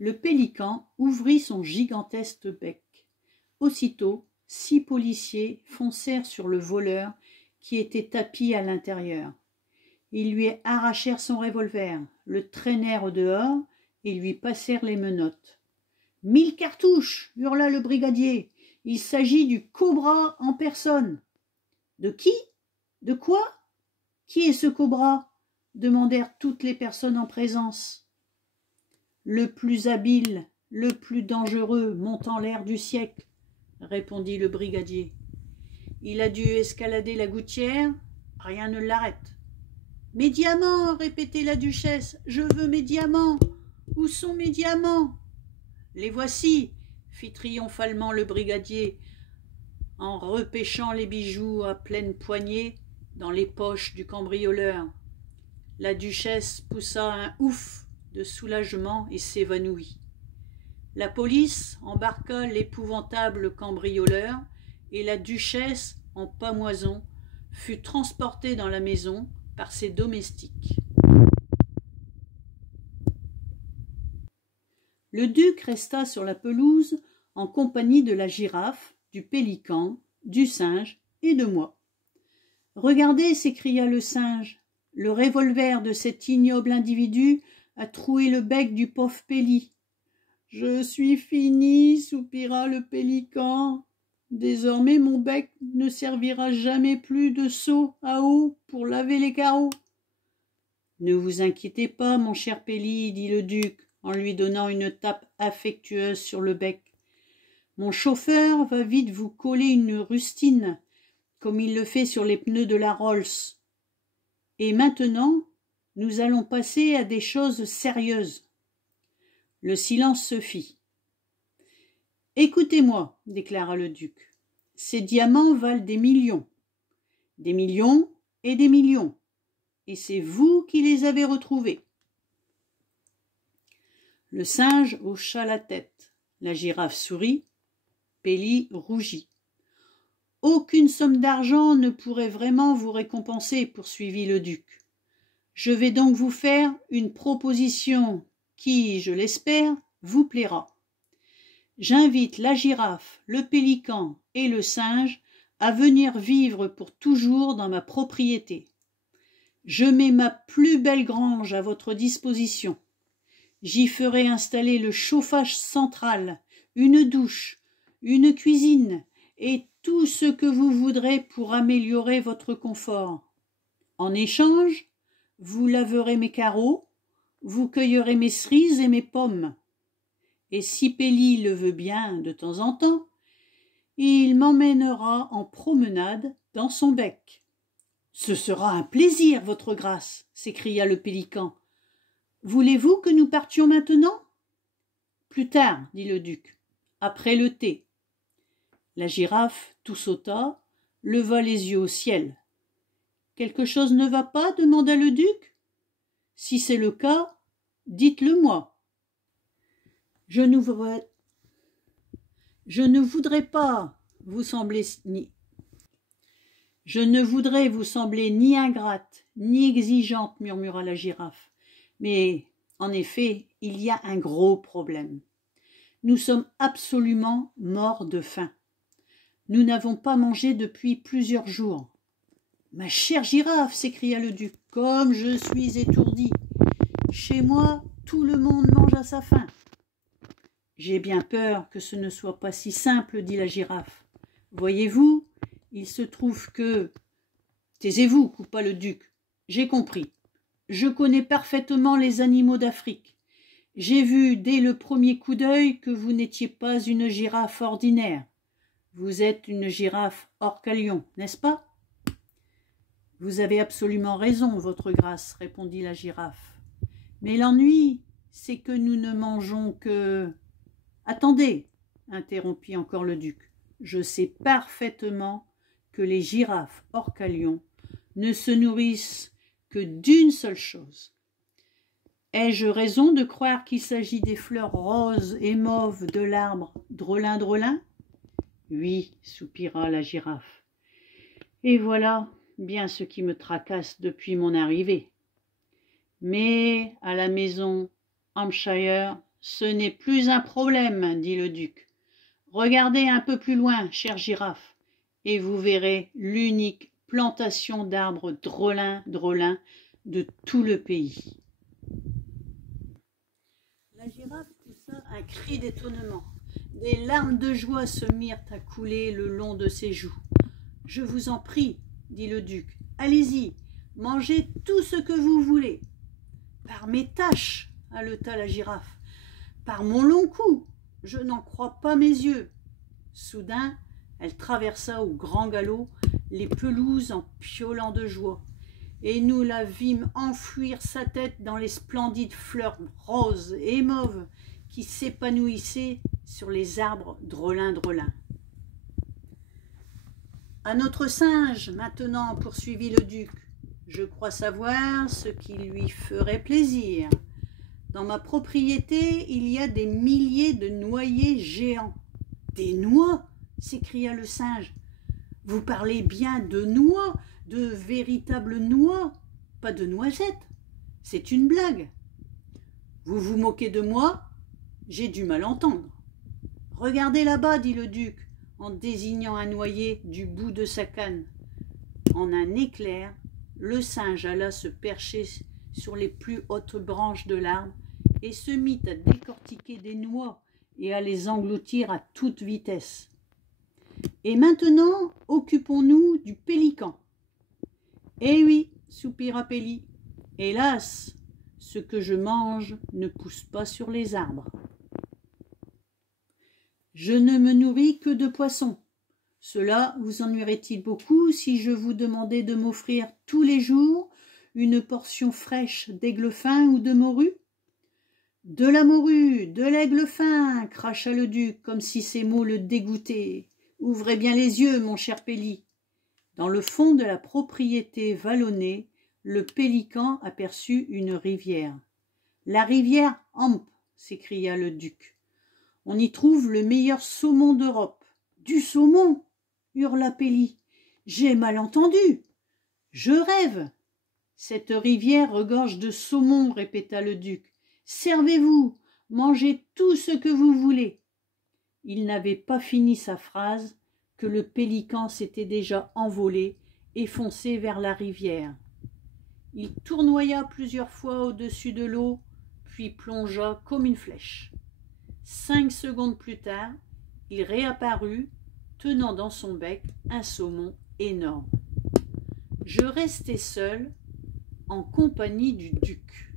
Le pélican ouvrit son gigantesque bec. Aussitôt, 6 policiers foncèrent sur le voleur qui était tapi à l'intérieur. Ils lui arrachèrent son revolver, le traînèrent au dehors et lui passèrent les menottes. « 1000 cartouches !» hurla le brigadier. « Il s'agit du cobra en personne. »« De qui ? De quoi ? Qui est ce cobra ?» demandèrent toutes les personnes en présence. « Le plus habile, le plus dangereux montant l'air du siècle, » répondit le brigadier. « Il a dû escalader la gouttière, rien ne l'arrête. »« Mes diamants !» répétait la duchesse. « Je veux mes diamants. Où sont mes diamants ?»« Les voici !» fit triomphalement le brigadier en repêchant les bijoux à pleine poignée dans les poches du cambrioleur. La duchesse poussa un ouf de soulagement et s'évanouit. La police embarqua l'épouvantable cambrioleur et la duchesse, en pâmoison, fut transportée dans la maison par ses domestiques. Le duc resta sur la pelouse en compagnie de la girafe, du pélican, du singe et de moi. « Regardez » s'écria le singe, « le revolver de cet ignoble individu a troué le bec du pauvre Péli. »« Je suis fini » soupira le pélican. « Désormais mon bec ne servira jamais plus de seau à eau pour laver les carreaux. »« Ne vous inquiétez pas, mon cher Péli, dit le duc, en lui donnant une tape affectueuse sur le bec. Mon chauffeur va vite vous coller une rustine, comme il le fait sur les pneus de la Rolls. Et maintenant, nous allons passer à des choses sérieuses. » Le silence se fit. « Écoutez-moi, déclara le duc. Ces diamants valent des millions et des millions, et c'est vous qui les avez retrouvés. » Le singe hocha la tête, la girafe sourit, Péli rougit. « Aucune somme d'argent ne pourrait vraiment vous récompenser, poursuivit le duc. Je vais donc vous faire une proposition qui, je l'espère, vous plaira. J'invite la girafe, le pélican et le singe à venir vivre pour toujours dans ma propriété. Je mets ma plus belle grange à votre disposition. J'y ferai installer le chauffage central, une douche, une cuisine et tout ce que vous voudrez pour améliorer votre confort. En échange, vous laverez mes carreaux, vous cueillerez mes cerises et mes pommes. Et si Péli le veut bien de temps en temps, il m'emmènera en promenade dans son bec. »« Ce sera un plaisir, votre grâce, » s'écria le pélican. « Voulez-vous que nous partions maintenant ?»« Plus tard, » dit le duc, « après le thé. » La girafe tout sauta, leva les yeux au ciel. « Quelque chose ne va pas ?» demanda le duc. « Si c'est le cas, dites-le moi. » Je ne voudrais vous sembler ni ingrate, ni exigeante, murmura la girafe. Mais, en effet, il y a un gros problème. Nous sommes absolument morts de faim. Nous n'avons pas mangé depuis plusieurs jours. « Ma chère girafe » s'écria le duc, « comme je suis étourdi. Chez moi, tout le monde mange à sa faim. » « J'ai bien peur que ce ne soit pas si simple, dit la girafe. Voyez-vous, il se trouve que... »« Taisez-vous, coupa le duc. J'ai compris. Je connais parfaitement les animaux d'Afrique. J'ai vu dès le premier coup d'œil que vous n'étiez pas une girafe ordinaire. Vous êtes une girafe orcalion, n'est-ce pas ? » « Vous avez absolument raison, votre grâce, répondit la girafe. Mais l'ennui, c'est que nous ne mangeons que... » « Attendez, » interrompit encore le duc, « je sais parfaitement que les girafes orcalions ne se nourrissent que d'une seule chose. Ai-je raison de croire qu'il s'agit des fleurs roses et mauves de l'arbre drelin-drelin ? » ?»« Oui, » soupira la girafe. « Et voilà bien ce qui me tracasse depuis mon arrivée. Mais à la maison Hampshire, ce n'est plus un problème, dit le duc. Regardez un peu plus loin, chère girafe, et vous verrez l'unique plantation d'arbres drôlins de tout le pays. La girafe poussa un cri d'étonnement. Des larmes de joie se mirent à couler le long de ses joues. « Je vous en prie, dit le duc, allez-y, mangez tout ce que vous voulez. »« Par mes taches, haleta la girafe, par mon long cou, je n'en crois pas mes yeux. » Soudain, elle traversa au grand galop les pelouses en piaulant de joie, et nous la vîmes enfouir sa tête dans les splendides fleurs roses et mauves qui s'épanouissaient sur les arbres drôlins. « À notre singe, maintenant, poursuivit le duc, je crois savoir ce qui lui ferait plaisir. Dans ma propriété, il y a des milliers de noyers géants. »« Des noix !» s'écria le singe. « Vous parlez bien de noix, de véritables noix, pas de noisettes. C'est une blague. »« Vous vous moquez de moi ? J'ai du mal entendre. »« Regardez là-bas, dit le duc, en désignant un noyer du bout de sa canne. » En un éclair, le singe alla se percher sur les plus hautes branches de l'arbre et se mit à décortiquer des noix et à les engloutir à toute vitesse. « Et maintenant, occupons-nous du pélican. »« Eh oui, soupira Péli, hélas, ce que je mange ne pousse pas sur les arbres. Je ne me nourris que de poissons. Cela vous ennuierait-il beaucoup si je vous demandais de m'offrir tous les jours une portion fraîche d'aigle fin ou de morue ? » ?»« De la morue, de l'aigle fin !» cracha le duc, comme si ces mots le dégoûtaient. « Ouvrez bien les yeux, mon cher Péli. » Dans le fond de la propriété vallonnée, le pélican aperçut une rivière. « La rivière Amp !» s'écria le duc. « On y trouve le meilleur saumon d'Europe. »« Du saumon !» hurla Péli. « J'ai mal entendu. Je rêve. »« Cette rivière regorge de saumon, répéta le duc. Servez-vous, mangez tout ce que vous voulez. » Il n'avait pas fini sa phrase que le pélican s'était déjà envolé et fonçé vers la rivière. Il tournoya plusieurs fois au-dessus de l'eau, puis plongea comme une flèche. 5 secondes plus tard, il réapparut, tenant dans son bec un saumon énorme. Je restai seul, en compagnie du duc.